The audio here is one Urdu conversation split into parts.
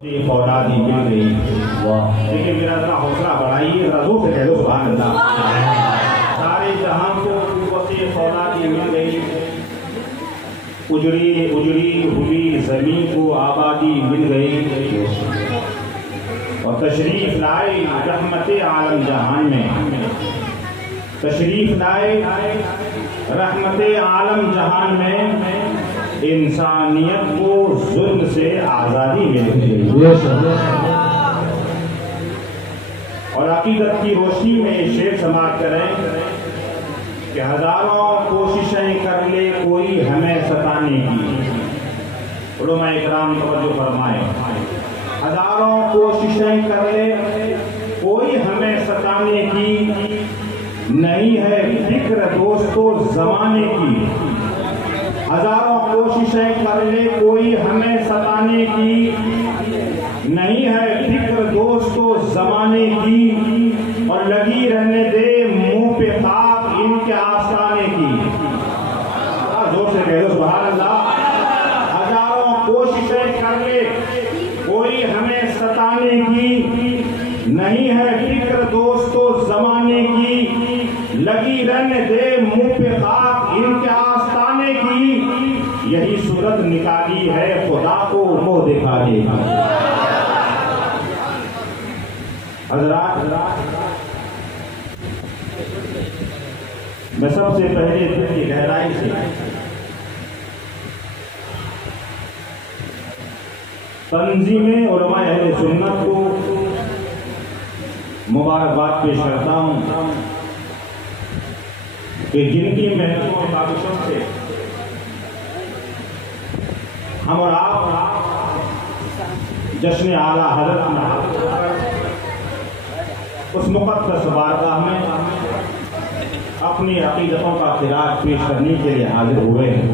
اولادی مل گئی. لیکن میرا ذرا حوصلہ بڑھائیے, ذرا زور سے کہہ دو سبحان اللہ. سارے جہاں کو قوت اولادی مل گئی, اجڑی ہوئی زمین کو آبادی مل گئی, اور تشریف لائے رحمت عالم جہان میں. تشریف لائے رحمت عالم جہان میں, انسانیت کو ظلم سے آزادی مل گئی. اور عقیدت کی روشنی میں شعر سماعت کریں کہ ہزاروں کوششیں کر لے کوئی ہمیں ستانے کی. علماء اکرام توجہ فرمائیں, ہزاروں کوششیں کر لے کوئی ہمیں ستانے کی, نہیں ہے فکر دوستو زمانے کی. ہزاروں کوششیں کر لے کوئی ہمیں ستانے کی, نہیں ہے فکر دوستو زمانے کی. اور لگی رہنے دے منہ پہ خاک ان کے آستانے کی. زور سے کہہ دو سبحان اللہ. ہزاروں کوششیں کر لے کوئی ہمیں ستانے کی, نہیں ہے فکر دوستو زمانے کی. لگی رہنے دے منہ پہ خاک ان کے آستانے کی. یہی صورت نکالی ہے خدا کو منہ دکھانے کی. حضرات, میں سب سے پہلے دل کی گہرائی سے تنظیم علماء اہل سنت کو مبارکباد پیش کرتا ہوں کہ جن کی محنتوں اور کاوشوں سے ہم اور آپ جشن اعلیٰ حضرت میں اس مقدس بارگاہ میں اپنی عقیدتوں کا خراج پیش کرنے کے لیے حاضر ہوئے ہیں.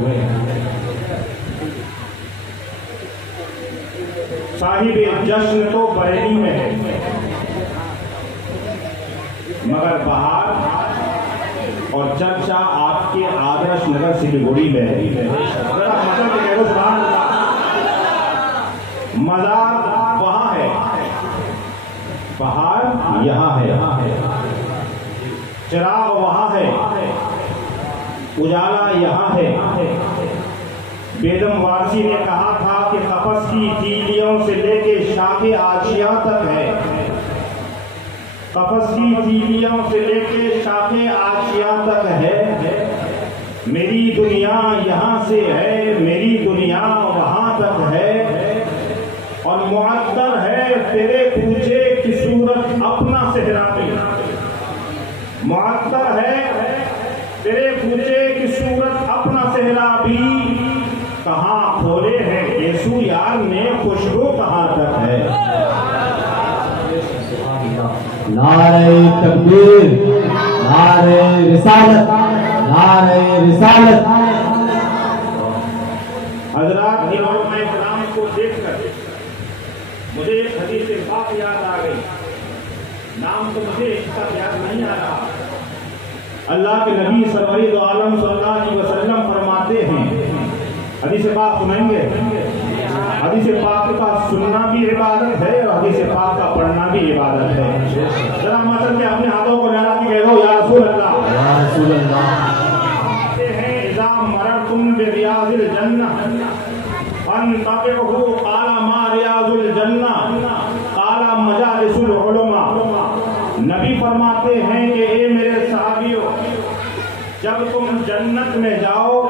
صاحب جشن تو بریلی میں ہے, مگر بہار اور چرچا آپ کے آدرش نگر سلیگوڑی میں ہے. مزار وہاں ہے, بہار یہاں ہے, چراغ وہاں ہے, اجالا یہاں ہے. بیدم وارسی نے کہا تھا کہ قفس کی تیلیوں سے لے کے شاخ آشیا تک ہے. قفس کی تیلیوں سے لے کے شاخ آشیا تک ہے. میری دنیا یہاں سے ہے, میری دنیا وہاں تک ہے. اور معطر ہے تیرے کوچے کی صورت اپنا صحرا بھی. معطر ہے تیرے کوچے کی صورت اپنا صحرا بھی. کہاں کھولے ہیں یسوع یار نے خوشبو کہاں تک ہے. نعرہ تکبیر, نعرہ رسالت, نعرہ رسالت. حضرات, علماء کرام کو دیکھ کر مجھے ایک حدیث پاک یاد آ گئی. نام تو مجھے اس کا یاد نہیں آ رہا. اللہ کے نبی سرور دو عالم صلی اللہ علیہ وسلم فرماتے ہیں, حدیث پاک سنیں گے. حدیث پاک کا سننا بھی عبادت ہے اور حدیث پاک کا پڑھنا بھی عبادت ہے. ذرا مطلب کہ اپنے ہاتھوں کو لہرا کے کہہ دو یا رسول اللہ, یا رسول اللہ. اذا مررتم بریاض الجنہ فانتبعوا قال ما ریاض الجنہ قال مجالس العلماء. نبی فرماتے ہیں کہ اے میرے صحابیوں, جب تم جنت میں جاؤ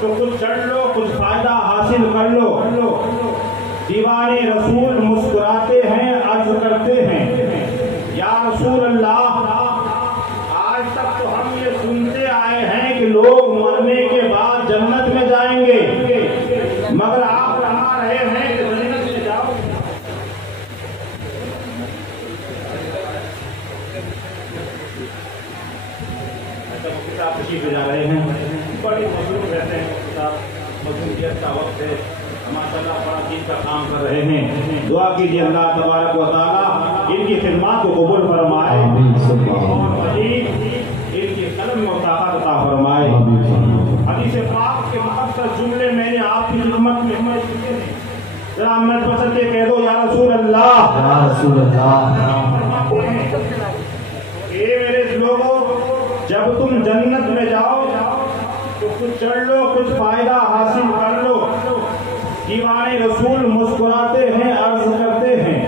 تو کچھ چڑھ لو, کچھ فائدہ حاصل کر لو. دیوان رسول مسکراتے ہیں, عرض کرتے ہیں یا رسول اللہ, آج تک تو ہم یہ سنتے آئے ہیں کہ لوگ مرنے کے بعد جنت میں جائیں گے, مگر آپ فرما رہے ہیں کہ جنت میں جاؤ. کتاب تشریف جا رہے ہیں, بڑی مصروف رہتے ہیں. کتاب مصروفیت کا وقت ہے, ماشاء اللہ بڑا چیز کا کام کر رہے ہیں. دعا کیجیے اللہ تبارک و تعالیٰ ان کی خدمات کو قبول فرمائے, اور ان کی قلم میں طاقت عطا فرمائے. حدیث پاک کے مقدس جملے میں نے آپ کی خدمت میں ذرا مت پسند کے کہہ دو یا رسول اللہ، یا رسول اللہ۔ اے میرے لوگوں، جب تم جنت میں جاؤ تو کچھ چڑھ لو، کچھ فائدہ حاصل کر لو۔ دیوان رسول مسکراتے ہیں، عرض کرتے ہیں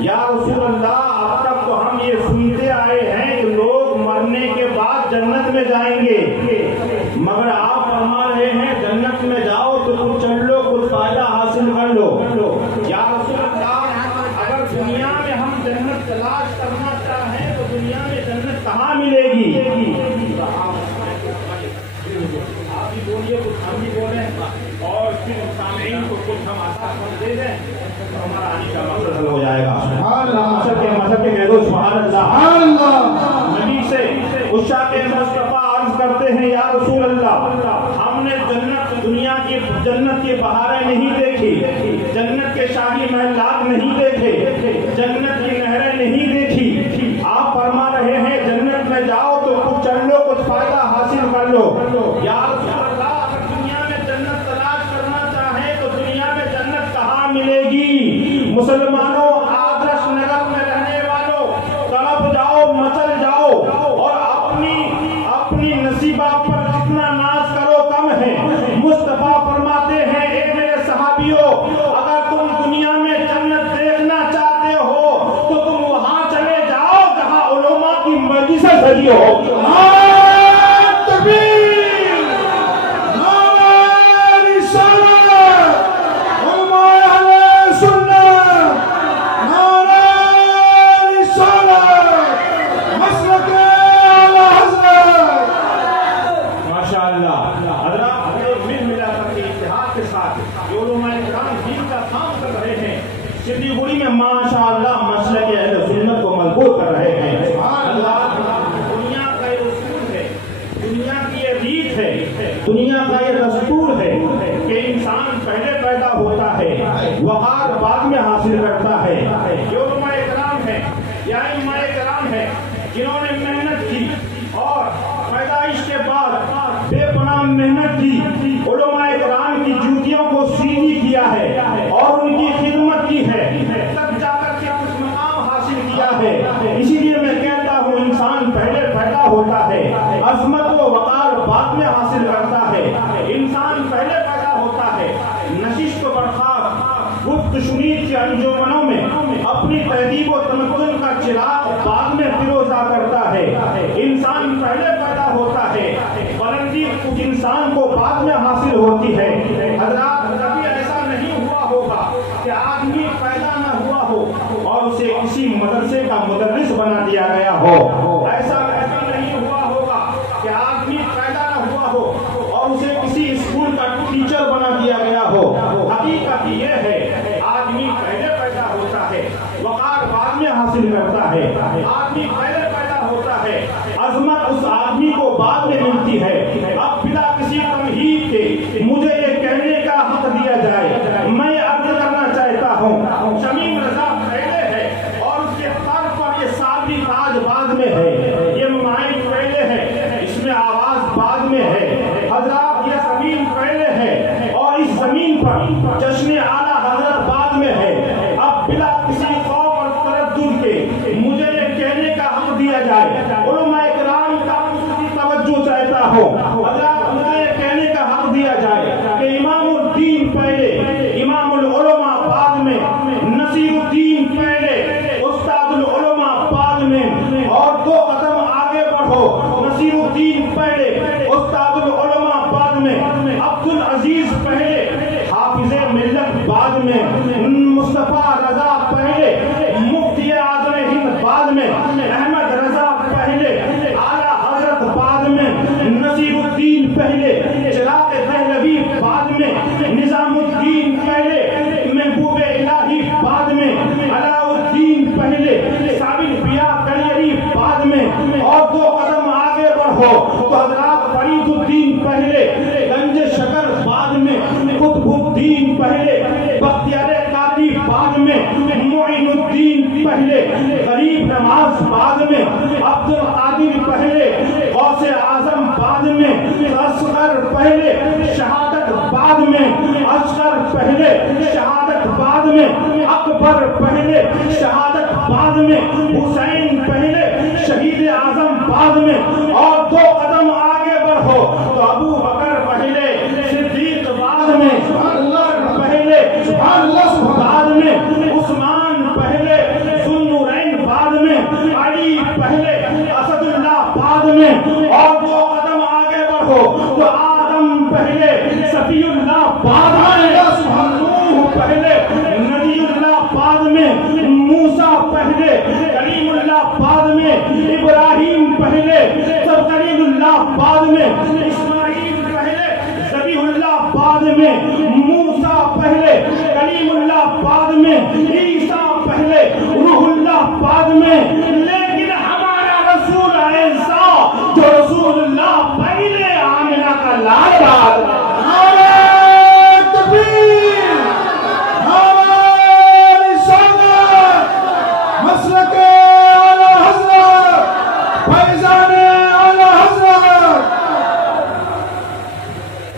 یا رسول اللہ، اب تک تو ہم یہ سنتے آئے ہیں کہ لوگ مرنے کے بعد جنت میں جائیں گے، مگر آپ فرما رہے ہیں جنت میں جاؤ تو کچھ چڑھ لو، کچھ فائدہ حاصل کر لو۔ یا رسول اللہ، اگر دنیا میں ہم جنت تلاش کرنا چاہیں تو دنیا میں جنت کہاں ملے گی؟ آپ بھی بولیے، کچھ ہم بھی بولیں اور پھر سامعین کو کچھ ہم آسان دے دیں تو ہمارا آنے کا مقصد حل ہو جائے گا۔ مذہب کے کہہ دو سبحان اللہ۔ نبی سے عشاق مصطفیٰ عرض کرتے ہیں یا رسول اللہ، ہم نے جنت کی بہاریں نہیں دیکھی، جنت کے شاہی محلات نہیں دیکھے، جنت کی نہریں نہیں دیکھی، آپ فرما رہے ہیں جنت میں جاؤ تو کچھ چڑھ لو، کچھ فائدہ حاصل کر لو۔ یا رسول اللہ، اگر دنیا میں جنت تلاش کرنا چاہیں تو دنیا میں جنت کہاں ملے گی؟ مسلمانوں، آدرش نگر میں رہنے والوں، تڑپ جاؤ، مچل جاؤ اور اپنی نصیبہ پر جتنا ناز کرو کم ہے۔ مصطفیٰ فرماتے ہیں اے میرے صحابیوں، اگر تم دنیا میں جنت دیکھنا چاہتے ہو تو تم وہاں چلے جاؤ جہاں علماء کی مجلسیں سجی ہو۔ سلیگوڑی میں ماشاءاللہ مسلک اہل سنت کو مضبوط کر رہے ہیں۔ دنیا کا یہ اصول ہے، دنیا کی یہ ریت ہے، دنیا کا یہ دستور ہے کہ انسان پہلے پیدا ہوتا ہے، وقار بعد میں حاصل کرتا ہے۔ یہ علماء کرام ہے یا ائمہ کرام ہے جنہوں نے محنت کی اور پیدائش کے بعد بے پناہ محنت کی، علماء کرام کی جوتیوں کو سیدھی کیا ہے اور ان کی خدمت کی ہے، تب جا کر کے کچھ مقام حاصل کیا ہے۔ اسی لیے میں کہتا ہوں انسان پہلے پیدا ہوتا ہے، عظمت و وقار بعد میں حاصل کرتا ہے۔ انسان پہلے پیدا ہوتا ہے، نشست و برخاست گفت شنید کے انجمنوں میں اپنی تہذیب و تمدن کا چراغ بعد میں فروزہ کرتا ہے۔ انسان پہلے پیدا ہوتا ہے، بلندی کچھ انسان کو بعد میں حاصل ہوتی ہے۔ حضرات، کبھی ایسا نہیں ہوا ہوگا کہ آدمی پیدا نہ ہوا ہو اور اسے کسی مدرسے کا مدرس بنا دیا گیا ہو، ایسا نہیں ہوا ہوگا کہ آدمی پیدا نہ ہوا ہو اور اسے کسی اسکول کا ٹیچر بنا دیا گیا ہو۔ حقیقت یہ ہے آدمی پہلے پیدا ہوتا ہے، وقار بعد میں حاصل کرتا ہے۔ آدمی پہلے پیدا ہوتا ہے، عظمت اس آدمی کو بعد میں ملتی ہے۔ اب بلا کسی تمہید کے مجھے یہ کہنے کا حق دیا جائے، میں عرض کرنا چاہتا ہوں شمیم رضا پہلے ہے اور اس کے سر پر یہ صابری تاج بعد میں ہے، یہ مائک پہلے ہے، اس میں آواز بعد میں ہے۔ حضرات، یہ زمین پہلے ہے اور اس زمین پر جشن اعلیٰ حضرت بعد میں ہے۔ اب بلا کسی خوف اور تردد کے مجھے یہ کہنے کا حق دیا جائے، علماء کرام کا توجہ چاہتا ہوں، حضرات مجھے یہ کہنے کا حق دیا جائے کہ امام الدین پہلے، امام العلماء بعد میں، نصیر الدین پہلے، استاد العلماء بعد میں، اور دو قدم آگے بڑھو، نصیر الدین پہلے، استاد العلماء بعد میں، عبد العزیز پہلے، حافظ ملت بعد میں، مصطفیٰ رضا پہلے، مفتی اعظم ہند بعد میں، احمد رضا پہلے، اعلیٰ حضرت بعد میں، نصیر الدین پہلے، چراغ دہلوی بعد میں، نظام الدین پہلے، محبوب الہی بعد میں، علاء الدین پہلے، ثابت بیا کلیری بعد میں، اور دو قدم آگے بڑھو تو حضرات فرید الدین پہلے، گنج شکر بعد میں، قطب الدین پہلے، بختیار قادری بعد میں، معین الدین پہلے، غریب نواز بعد میں، عبد القادر پہلے، غوث اعظم بعد میں، اصغر پہلے، شہادت بعد میں، اصغر پہلے، شہادت بعد میں اکبر پہلے شہادت بعد میں حسین پہلے شہید اعظم بعد میں اور 2 قدم آگے بڑھو تو ابو بکر پہلے صدیق بعد میں پہلے بعد میں عثمان پہلے ذوالنورین بعد میں علی پہلے اسد اللہ بعد میں اور 2 قدم آگے بڑھو تو آدم پہلے صفی اللہ بعد میں نوح پہلے نبی اللہ بعد میں موسیٰ پہلے کلیم اللہ بعد میں ابراہیم پہلے سب کلیم اللہ بعد میں اسماعیل پہلے ذبیح اللہ بعد میں موسیٰ پہلے کلیم اللہ بعد میں عیسیٰ پہلے روح اللہ بعد میں لیکن ہمارا رسول ایسا جو رسول اللہ پہلے آمنہ کا لال بعد میں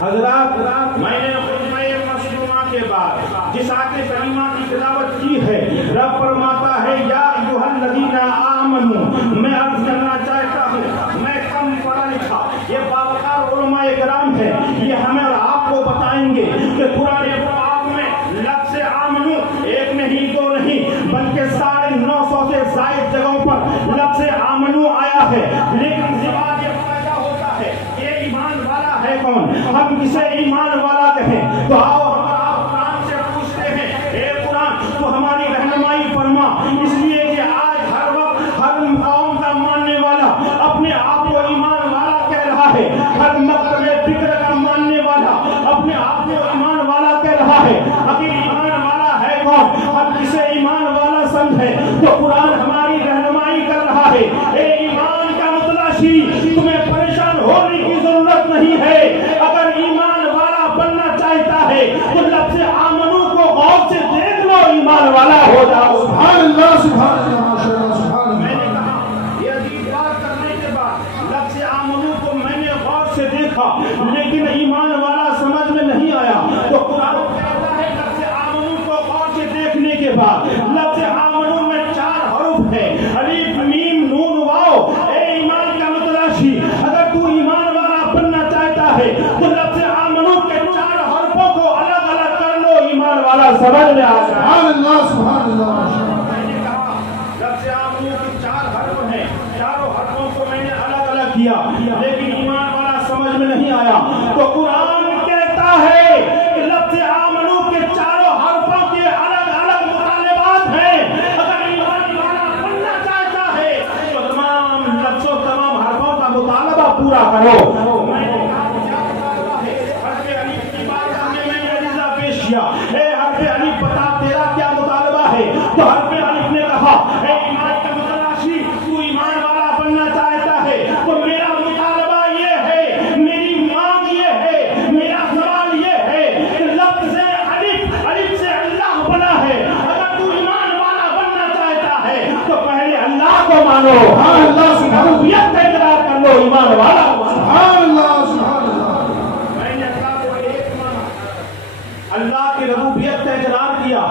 حضرات میں نے خطبہ مسلمہ کے بعد جس آیت کریمہ کی تلاوت کی ہے رب فرماتا ہے یا ایھا الذین آمنوا میں عرض کرنا چاہتا ہوں میں کم پڑھا لکھا یہ باوقار علماء کرام ہے یہ ہمیں اور آپ کو بتائیں گے کہ قرآن پاک میں لفظ آمنو ایک نہیں 2 نہیں بلکہ 950 سے زائد جگہوں پر لفظ آمنو آیا ہے لیکن سوال یہ پیدا ہوتا ہے یہ ایمان والا ہے کون ہم کسے ایمان والا کہیں تو آؤ آپ قرآن سے پوچھتے ہیں اے قرآن تو ہماری رہنمائی فرما اس لیے کہ آج ہر وقت ہر قوم کا ماننے والا اپنے آپ کو ایمان والا کہہ رہا ہے ہر مکتب فکر کا ماننے والا اپنے آپ کو ایمان والا کہہ رہا ہے اگر ایمان والا ہے کون ہم کسے ایمان والا سمجھے تو قرآن ہماری رہنمائی کر رہا ہے اے ایمان کا متلاشی تمہیں پریشان ہونے کی ضرورت نہیں ہے اگر ایمان والا بننا چاہتا ہے تو لفظ آمنو کو غور سے دیکھ لو ایمان والا ہو جاؤ سبحان اللہ سبحان اللہ میں نے کہا یہ عجیب بات کرنے کے بعد لفظ آمنو کو میں نے غور سے دیکھا لیکن ایمان والا سمجھ میں نہیں آیا تو قرآن کہتا ہے لفظ آمنو کو غور سے دیکھنے کے بعد لفظ آمنو میں 4 حروف ہے الف میم نون واو اے ایمان کا متلاشی اگر تو ایمان والا بننا چاہتا ہے تو لفظ آمنو کے 4 حرفوں کو الگ الگ کر لو ایمان والا سمجھ میں آ جائے سبحان اللہ سبحان اللہ میں نے کہا لفظ آمنو کے 4 حرف ہیں چاروں حرفوں کو میں نے الگ الگ کیا لیکن ایمان والا سمجھ میں نہیں آیا تو قرآن کہتا ہے کہ لفظ آمنو کے 4 حرفوں کے الگ الگ مطالبات ہیں اگر ایمان والا بننا چاہتا ہے تو تمام لفظوں تمام حرفوں کا مطالبہ پورا کرو میں نے کہا کیا مطالبہ ہے حرف الف کی بات کرنے میں نے عریضہ پیش کیا اے حرف الف بتا تیرا کیا مطالبہ ہے تو حرف الف نے کہا اے ایمان کا متلاشی تو ایمان والا بننا چاہتا ہے تو میرا مطالبہ یہ ہے میری مانگ یہ ہے میرا سوال یہ ہے کہ لفظ الف سے اللہ بنا ہے اگر تو ایمان والا بننا چاہتا ہے تو پہلے اللہ کو مانو اللہ سبحانہ ربوبیت کا اقرار کر لو ایمان والا سبحان اللہ سبحان اللہ میں نے اللہ کو ایک مانا اللہ کی ربوبیت کا اقرار کیا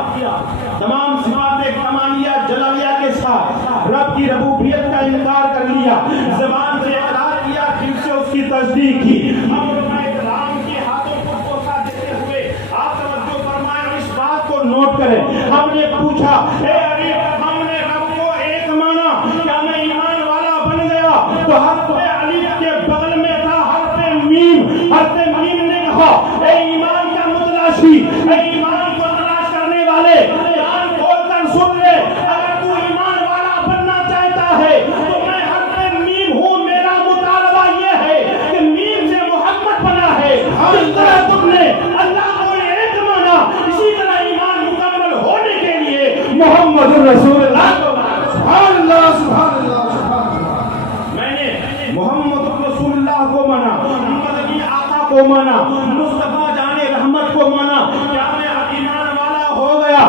تمام صفات کمالیہ جلالیہ کے ساتھ رب کی ربوبیت کا انکار کر لیا زبان سے اقرار کیا دل سے اس کی تصدیق کی ہم علماء کرام کے ہاتھوں کو بوسہ دیتے ہوئے آپ توجہ فرمائیں اور اس بات کو نوٹ کریں ہم نے پوچھا اے علی ہم نے رب کو ایک مانا کیا میں ایمان والا بن گیا تو حرف الف کے بغل میں تھا حرف میم نے کہا اے ایمان کا متلاشی اے ایمان کو تلاش کرنے والے کان کھول کر سن لے اگر تو ایمان والا بننا چاہتا ہے تو میں حرف میم ہوں میرا مطالبہ یہ ہے کہ میم سے محمد بنا ہے جس طرح تم نے اللہ کو ایک مانا اسی طرح ایمان مکمل ہونے کے لیے محمد رسول اللہ سبحان اللہ سبحان اللہ سبحان اللہ میں نے محمد رسول اللہ کو مانا مدنی آقا کو مانا مصطفیٰ جان رحمت کو مانا کیا میں اب ایمان والا ہو گیا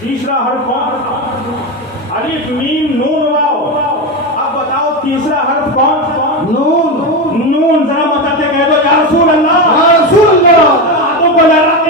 تیسرا حرف کون الف میم نون واو اب بتاؤ تیسرا حرف کون نون ذرا مطلب کہہ دو یا رسول اللہ ہاتھوں کو لہرا کے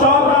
14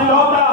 14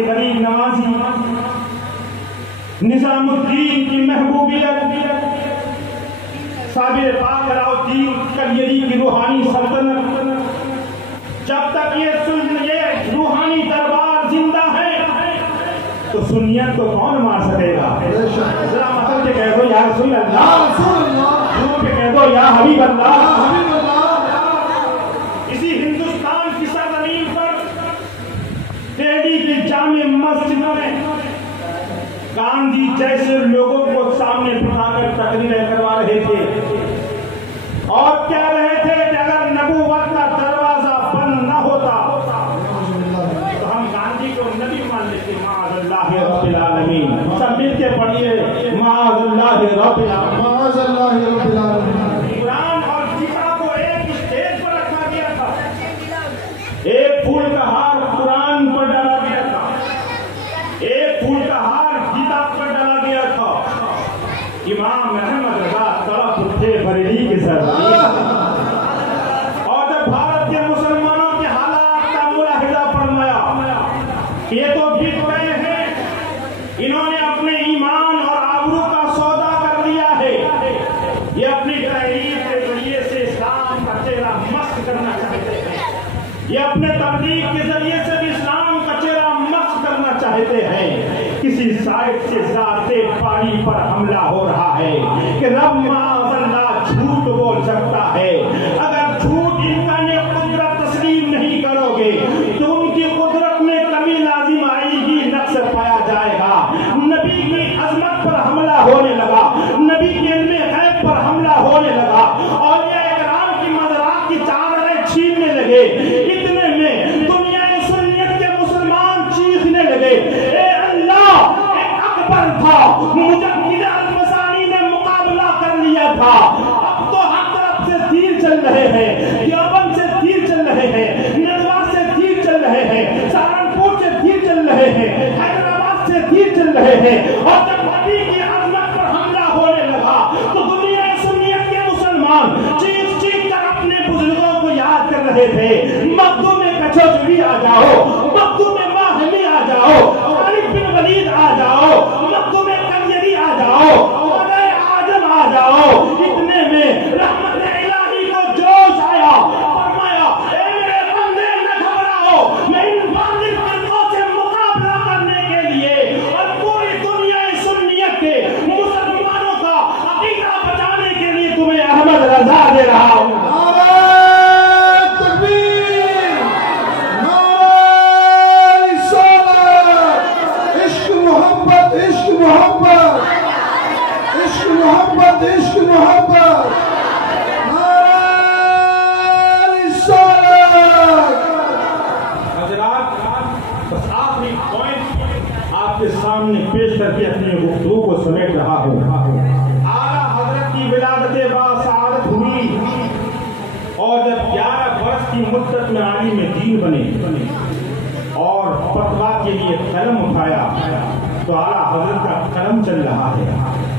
کی غریب نوازی، نظام الدین کی محبوبیت، صابر پاک علاؤالدین کلیری کی روحانی سلطنت، جب تک یہ روحانی دربار زندہ ہے تو سنیت کو کون مار سکے گا؟ ذرا مطلب کہ کہہ دو یا رسول اللہ، شروع پہ کہہ دو یا حبیب اللہ۔ اسی ہندوستان کی سرزمین پر دہلی کی جامع مسجد میں گاندھی جیسے لوگوں کو سامنے بٹھا کر تقریریں کروا رہے تھے اور کہہ رہے تھے کہ اگر نبوت کا دروازہ بند نہ ہوتا تو ہم گاندھی کو نبی مان لیتے۔ معاذ اللہ رب العالمین، سب مل کے پڑھیے معاذ اللہ رب العالمین، معاذ اللہ رب العالمین۔ قرآن اور فقہ کو ایک اسٹیج پر رکھا گیا تھا، ایک پھول کا ہار قرآن پر ڈالا گیا تھا، ایک پھول کا ہار گیتا پر ڈالا گیا تھا۔ امام احمد رضا تڑپ اٹھے بریلی کے سرزمین، اور جب بھارت کے مسلمانوں کے حالات کا ملاحظہ فرمایا، یہ تو بک گئے ہیں، انہوں نے اپنے ایمان اور آبرو کا سودا کر لیا ہے، یہ اپنی تحریر کے ذریعے سے اسلام کا چہرہ مسخ کرنا چاہتے ہیں، یہ اپنے تبلیغ کے ذریعے سے بھی اسلام کا چہرہ مسخ کرنا چاہتے ہیں۔ کسی سائٹ سے ذات پاڑی پر حملہ ہو رہا ہے کہ رب معاذ اللہ جھوٹ بول سکتا ہے، اگر جھوٹ ان کا نے قدرت تسلیم نہیں کرو گے تو ان کی قدرت میں کمی لازم آئے گی، نقص پایا جائے گا۔ نبی کی عظمت پر حملہ ہونے لگا، نبی کے علم غیب پر حملہ ہونے لگا، اور یہ اکرام کی مزارات کی چادریں چھیننے لگے۔ اتنے میں دنیا سنیت کے مسلمان چیخنے لگے، اے اللہ، ایک اکبر تھا، مجدد المسانی نے مقابلہ کر لیا تھا، اب تو ہر طرف سے تیر چل رہے ہیں، دیوبند سے تیر چل رہے ہیں، ندوہ سے تیر چل رہے ہیں، سہارنپور سے تیر چل رہے ہیں، حیدرآباد سے تیر چل رہے ہیں، اور جب نبی کی عظمت پر حملہ ہونے لگا تو دنیا سنیت کے مسلمان چیخ چیخ کر اپنے بزرگوں کو یاد کر رہے تھے۔ مخدوم کچھوچوی آ جاؤ، مخدوم ماہمی آ جاؤ، خالد بن ولید آ جاؤ، مخدوم کلیری آ جاؤ، علی اعظم آ جاؤ۔ اتنے میں رحمت الہی کو جوش آیا، فرمایا اے میرے بندے نہ گھبراؤ، میں ان باطل فرقوں سے مقابلہ کرنے کے لیے اور پوری دنیا سنیت کے مسلمانوں کا عقیدہ بچانے کے لیے تمہیں احمد رضا دے رہا ہوں۔ عشق محبت، نعرہ رسالت۔ حضرات، بس آخری پوائنٹ آپ کے سامنے پیش کر کے اپنی گفتگو کو سمیٹ رہا ہوں۔ اعلیٰ حضرت کی ولادت باسعادت ہوئی، اور جب 11 برس کی مدت میں عالم دین بنے اور فتویٰ کے لیے قلم اٹھایا تو اعلیٰ حضرت کا قلم چل رہا ہے،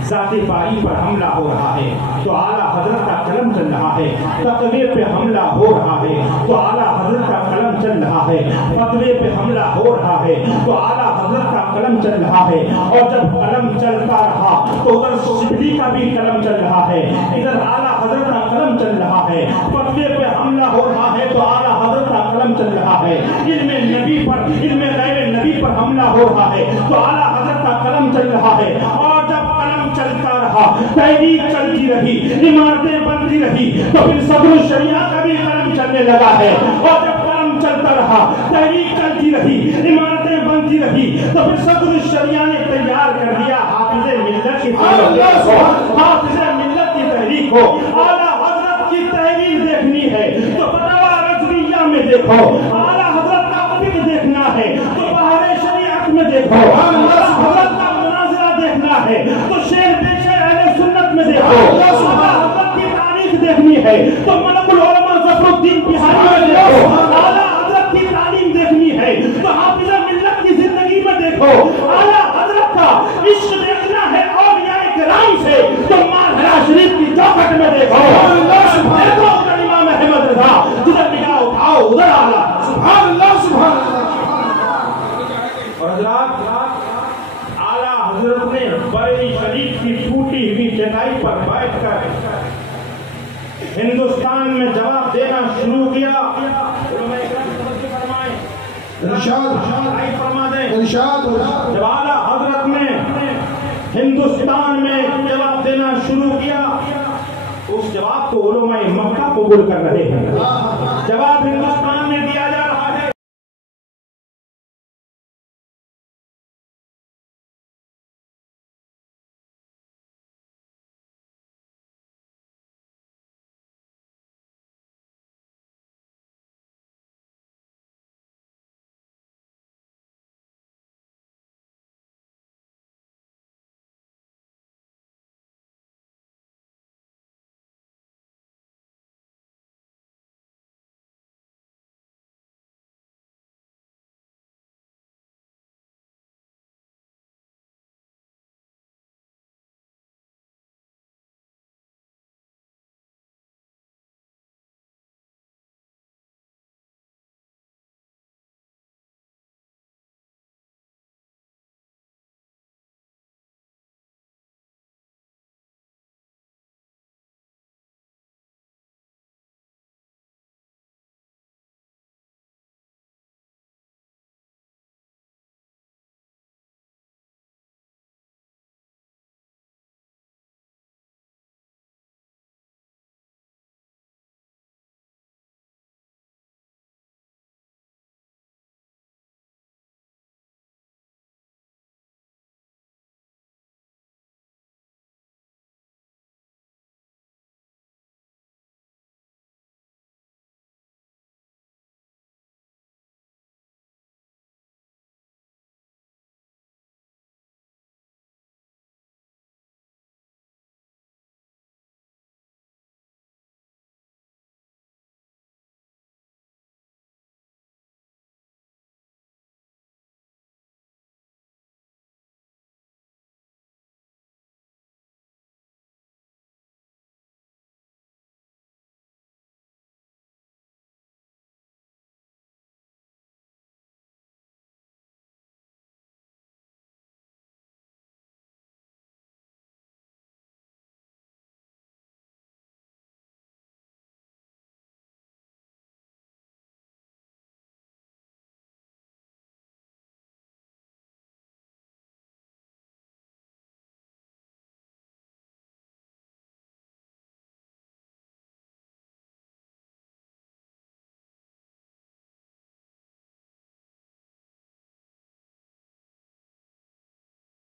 ذات پاری پر حملہ ہو رہا ہے تو اعلیٰ حضرت کا قلم چل رہا ہے، تقوی پہ حملہ ہو رہا ہے تو اعلیٰ حضرت کا قلم چل رہا ہے، فتوے پہ حملہ ہو رہا ہے تو اعلیٰ حضرت کا قلم چل رہا ہے، اور جب قلم چلتا رہا تو ادھر شبلی کا بھی قلم چل رہا ہے، ادھر اعلیٰ حضرت کا قلم چل رہا ہے، فتوے پہ حملہ ہو رہا ہے تو اعلیٰ حضرت کا قلم چل رہا ہے، علم نبی پر، علم غیب نبی پر حملہ ہو رہا ہے تو اعلیٰ حضرت کا قلم چل رہا ہے، اور جب قلم چلتا رہا، تحریک چلتی رہی، عمارتیں بنتی رہی، تو پھر صدر الشریعہ کا بھی قلم چلنے لگا ہے، اور جب قلم چلتا رہا، تحریک چلتی رہی، عمارتیں بنتی رہی، تو پھر صدر الشریعہ نے تیار کر دیا حافظ ملت کی تحریک کو، حافظ ملت کی تحریک کو۔ اعلیٰ حضرت کی تحریر دیکھنی ہے تو فتاوی رضویہ میں دیکھو، اعلیٰ حضرت کا فقہ دیکھنا ہے تو بہار شریعت میں دیکھو، حضرت کا مناظرہ دیکھنا ہے تو شیر پیش اہل سنت میں دیکھو، حضرت کی تاریخ دیکھنی ہے تو ملک العلماء ظفر الدین بہاری میں دیکھو، اعلیٰ حضرت کی تعلیم دیکھنی ہے تو حافظ ملت کی زندگی میں دیکھو، اعلیٰ حضرت کا عشق دیکھنا ہے اولیاء کرام سے تو مارحلہ شریف کی چوکھٹ میں دیکھو، دیکھو ادھر امام احمد رضا، جدھر نگاہ اٹھاؤ ادھر اعلیٰ۔ سبحان اللہ، سبحان اللہ۔ نے جواب دینا شروع کیا، فرما دیں جب اعلیٰ حضرت نے ہندوستان میں جواب دینا شروع کیا، اس جواب کو علماء مکہ قبول کر رہے ہیں۔